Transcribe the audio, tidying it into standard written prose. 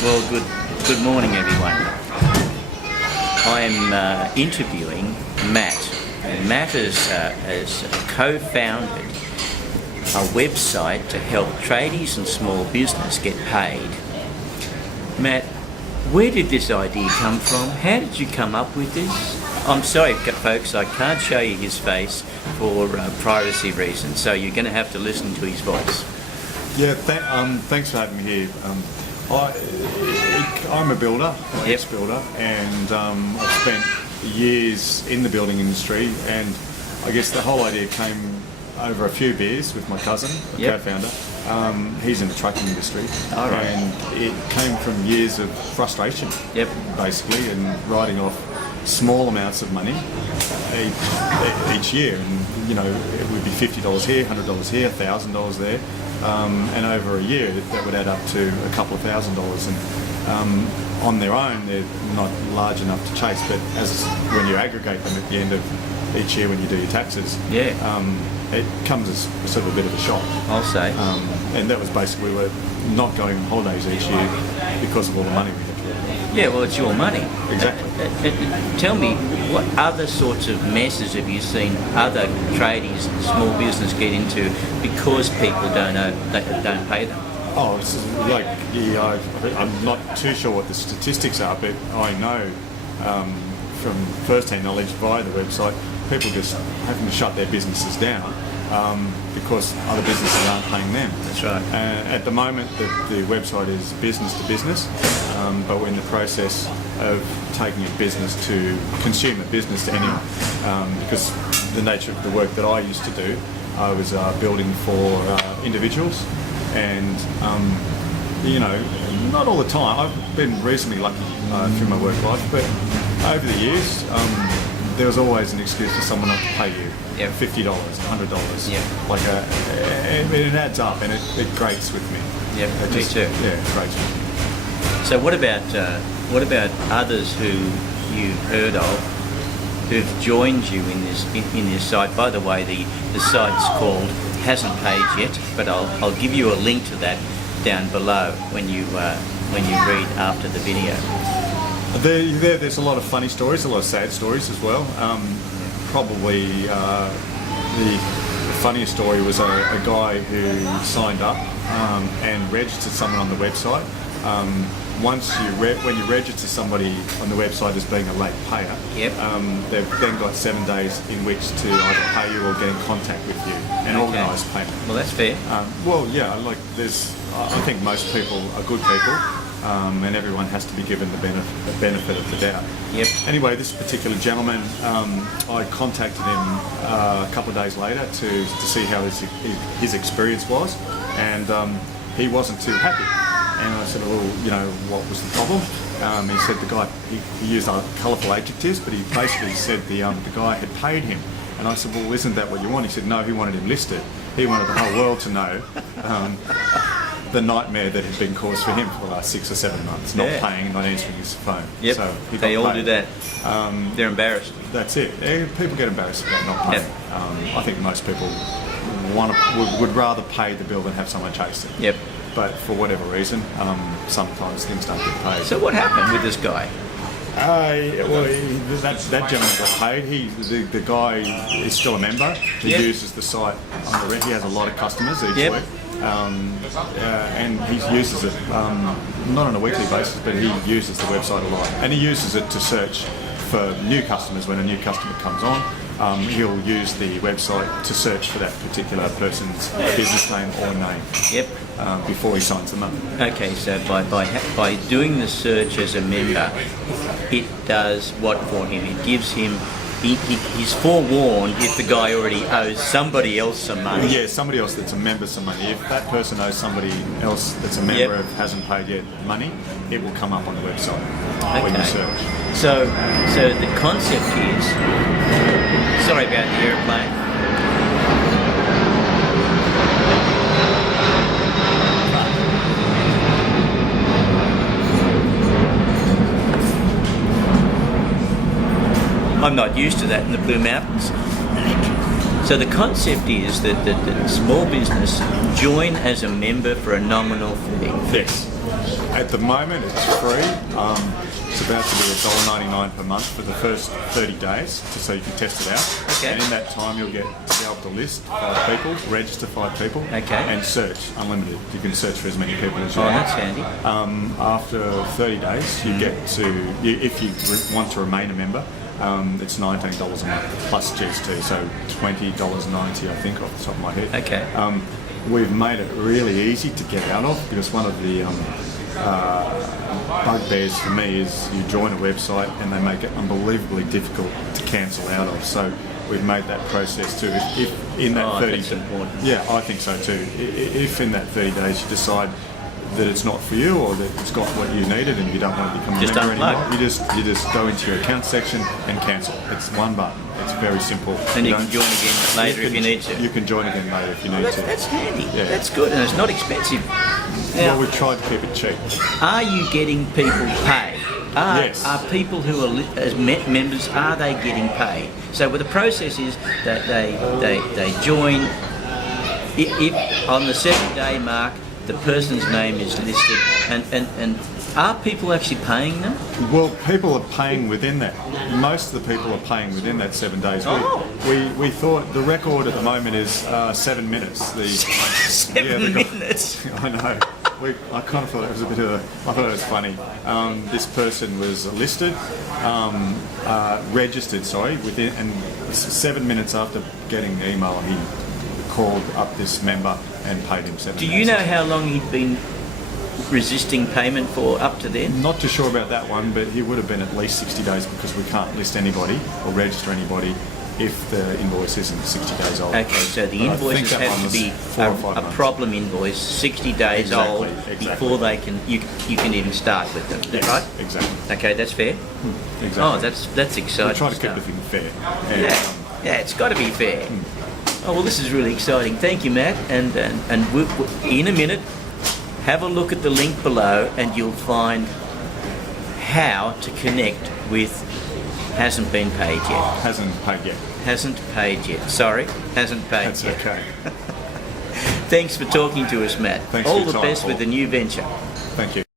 Well, good morning, everyone. I'm interviewing Matt. And Matt has co-founded a website to help tradies and small business get paid. Matt, where did this idea come from? How did you come up with this? I'm sorry, folks, I can't show you his face for privacy reasons, so you're going to have to listen to his voice. Yeah, thanks for having me here. I'm a builder, an ex-builder, and I've spent years in the building industry, and I guess the whole idea came over a few beers with my cousin, the co-founder. He's in the trucking industry, and it came from years of frustration, basically, and writing off small amounts of money each year, and it would be $50 here, $100 here, $1,000 there, and over a year that would add up to a couple of $1,000s, and on their own they're not large enough to chase, but when you aggregate them at the end of each year when you do your taxes, it comes as sort of a bit of a shock. I'll say. And that was basically, we were not going on holidays each year because of all the money we had to work. Yeah, well, it's your money. Exactly. Tell me, what other sorts of messes have you seen other tradies and small business get into because people don't pay them? Oh, it's like, I'm not too sure what the statistics are, but I know from first-hand knowledge via the website, people just having to shut their businesses down because other businesses aren't paying them. That's right. At the moment, the website is business to business, but we're in the process of taking it business to consumer, business to anyone, because the nature of the work that I used to do, I was building for individuals, and not all the time. I've been reasonably lucky through my work life, but over the years, there was always an excuse for someone not to pay you. $50, $100. It adds up, and it grates with me. Me too. Yeah, it grates with me. So what about others who you've heard of who've joined you in this site? By the way, the site's called Hasn't Paid Yet, but I'll give you a link to that down below when you read after the video. There's a lot of funny stories, a lot of sad stories as well. Probably the funniest story was a guy who signed up and registered someone on the website. When you register somebody on the website as being a late payer, they've then got 7 days in which to either pay you or get in contact with you and organise payment. Well, that's fair. I think most people are good people. And everyone has to be given the benefit of the doubt. Anyway, this particular gentleman, I contacted him a couple of days later to see how his experience was, and he wasn't too happy. And I said, well, what was the problem? He said the guy, he used colourful adjectives, but he basically said the guy had paid him. And I said, well, isn't that what you want? He said, no, he wanted him listed. He wanted the whole world to know the nightmare that had been caused for him for the last 6 or 7 months, not paying, not answering his phone. So they all do that. They're embarrassed. That's it. People get embarrassed about not paying. I think most people would rather pay the bill than have someone chase it. But for whatever reason, sometimes things don't get paid. So what happened with this guy? That gentleman got paid. The guy is still a member. He uses the site on the rent. He has a lot of customers each week. And he uses it not on a weekly basis, but he uses the website a lot, and he uses it to search for new customers. When a new customer comes on, he'll use the website to search for that particular person's business name or name before he signs them up. Okay, so by doing the search as a member, it does what for him? It gives him. He's forewarned if the guy already owes somebody else some money. Yeah, somebody else that's a member some money. If that person owes somebody else that's a member of hasn't paid yet money, it will come up on the website when you search. So the concept is, sorry about the airplane. I'm not used to that in the Blue Mountains. So the concept is that small business join as a member for a nominal fee. Yes. At the moment, it's free. It's about to be $1.99 per month for the first 30 days, just so you can test it out. Okay. And in that time, you'll be able to list 5 people, register 5 people, Okay. and search unlimited. You can search for as many people as you Oh, want. that's handy. After 30 days, you get to, if you want to remain a member, it's $19 a month plus GST, so $20.90 I think off the top of my head. Okay. We've made it really easy to get out of, because one of the bugbears for me is you join a website and they make it unbelievably difficult to cancel out of. So we've made that process too. If in that 30 that's important. yeah, I think so too. If in that 30 days you decide that it's not for you, or that it's got what you needed and you don't want to become a Just member unplug. anymore, you just go into your account section and cancel. It's one button. It's very simple. And you don't- can join again later if you need to. You can join again later if you need to. That's handy. Yeah. That's good, and it's not expensive. Well, Now, we've tried to keep it cheap. are you getting people paid? Yes. Are people who are as members, are they getting paid? So well, the process is that they join. If on the 7-day mark the person's name is listed, and are people actually paying them? Well, people are paying within that. Most of the people are paying within that 7 days. Oh. We thought the record at the moment is 7 minutes. The 7 the guy- minutes. I know. I kind of thought it was a bit of I thought it was funny. This person was listed, registered, within, and 7 minutes after getting the email, he called up this member and paid him 7 Do days. you know how long he'd been resisting payment for up to then? Not too sure about that one, but he would have been at least 60 days, because we can't list anybody or register anybody if the invoice isn't 60 days old. Okay, so the But I invoices think that have one to was be 4 or 5 a months. problem invoice, 60 days Exactly, old exactly. before they can you can even start with them. Is that Yes, right? exactly. Okay, that's fair. Exactly. Oh, that's exciting. We try to keep stuff. everything fair. And, Yeah, it's got to be fair. Oh well, this is really exciting. Thank you, Matt. And in a minute, have a look at the link below, and you'll find how to connect with Hasn't Been Paid Yet. hasn't paid yet. Hasn't paid yet. Sorry, hasn't paid That's yet. okay. Thanks for talking to us, Matt. Thanks for All your the time, best Paul. with the new venture. Thank you.